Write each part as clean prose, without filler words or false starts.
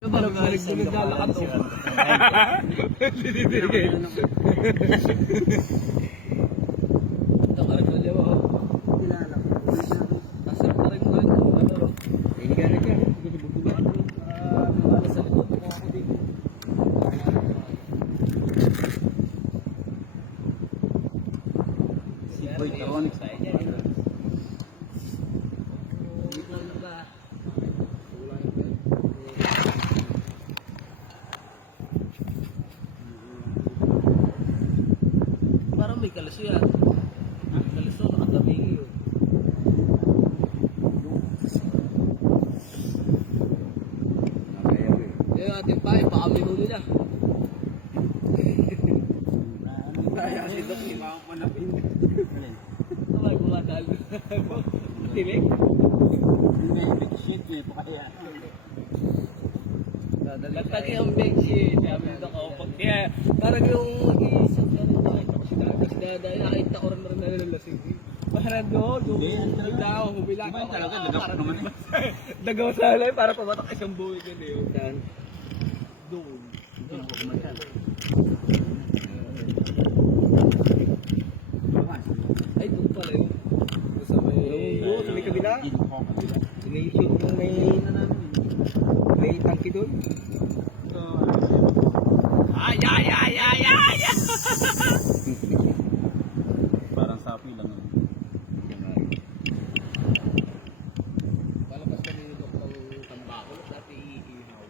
Parang naglalakad to. Dinidirigay. Nakaragol mo. Kilala ko. Nasarap na rin mo ano. Hindi ka na dyan. Wala sa likod mo ako dito. Si Boy Taron. Parang may kalaso yan. Kalaso, nakatabingi yun. Yung ating pahay, baka may huli na. Kaya si Doc, hindi makapanapin. Kamay, kumadal. Tinig? May big shit, may pakaya. Nagtagi ang big shit. Sabi ito ko, pag kaya, parang yung mag-iisip na rin nakita ko si Dada. Nakita ko rin na nalasing. Parang doon, bigla ako, humila Diba yun talaga, dagap naman eh. Dagaw sa alay, para pumatak isang buhay ka yun. Saan? Doon. Doon ako kumasyal. Ay, doon pala yun. Sa may... Oo, sa may kabila. May shoot yung may tangki doon. Ay! Parang sapi lang. Palabas kami ni Dok ng tambako, dati iihaw.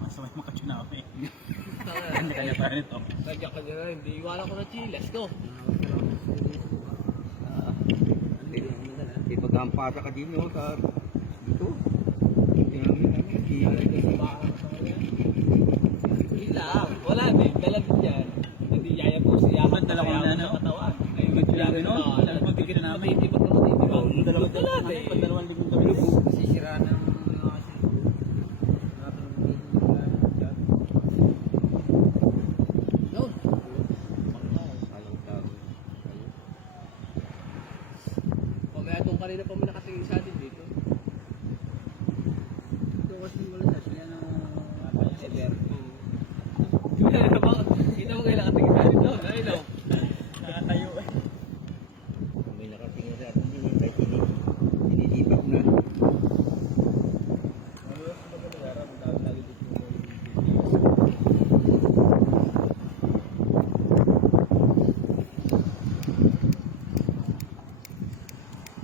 Masama yung makachinawi. Kanya-kanya nito. Nagyak ka na, hindi iwanan ko na chiles ko. Di paghampasa ka din yun sa dito. Hindi namin Hindi lang, wala din, dalag dyan. Hindi yaya po siya. Ang dalawa na ano? Katawan. Ay, magkilari no? Alam mo, tigil na namin. Hindi pa naman hindi ba? Dalawang Dalawa ano, eh. dalawang libong kami lubo. Sisira na ng mga Yun. Mamaya itong kanina pa may nakatingin sa atin dito. ito kasi wala sa sila na Sever. Kita mo kayo nakatingin sa atin doon. Ay, no. nakatayo eh. May nakatingin sa atin din. Kahit dinidibak na.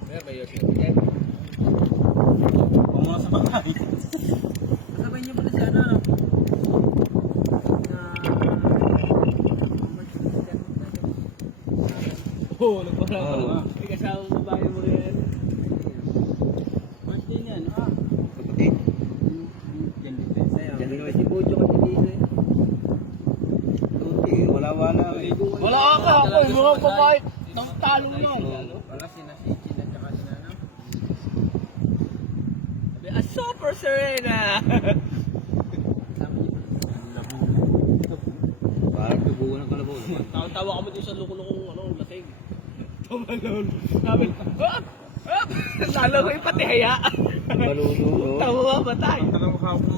Kaya ba yun siya? Kung mga sa bahay. Kasabay niyo pala siya na ano? Oo, nagpapala ka naman. May kasamang babae mo rin. Mas din yan. Kapatid. Diyan din sa'yo. Diyan din si Bojo kasi dito eh. Tuti, wala-wala. Wala ka ako, mga babae. Talo lang. Wala sina Sichin at saka sina ano. Sabi, a super Serena. Parang tubuhan ng kalabaw. Tawa kami doon sa lukulukong ano, lasing. Tumalon. Sabi, hop! Hop! Lalo ko yung pati haya. Malululo. Tawa batay.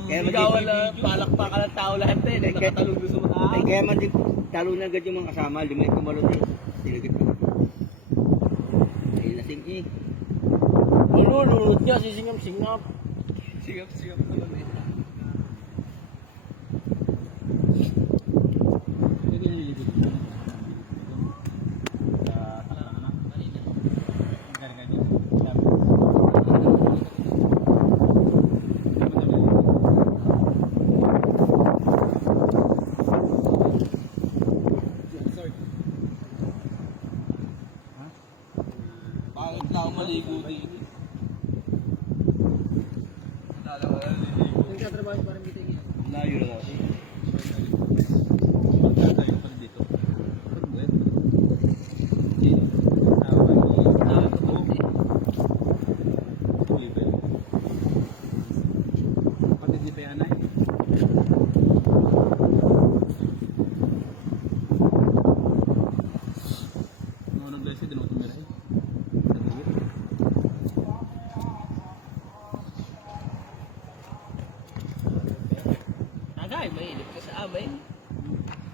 Kaya Sigawan na palakpakan ng tao lahat eh. Nakatalong doon sa mga Ay, kaya man din, talo na agad yung mga kasama. Lumay tumalon eh. Silagit ko. Ay, lasing eh. nulunod niya, sisingam-singam. Singam-singam naman eh. Bakit na ako maligo dito? Nagtatrabaho yung parang bitin yan. Layo na kasi. Ay, mainit ka sa amin.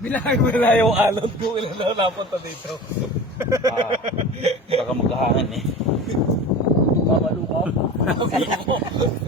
Bilangin mo na yung alon ko. Ilan na napunta dito. Baka magkahanan eh. Mamalo ka.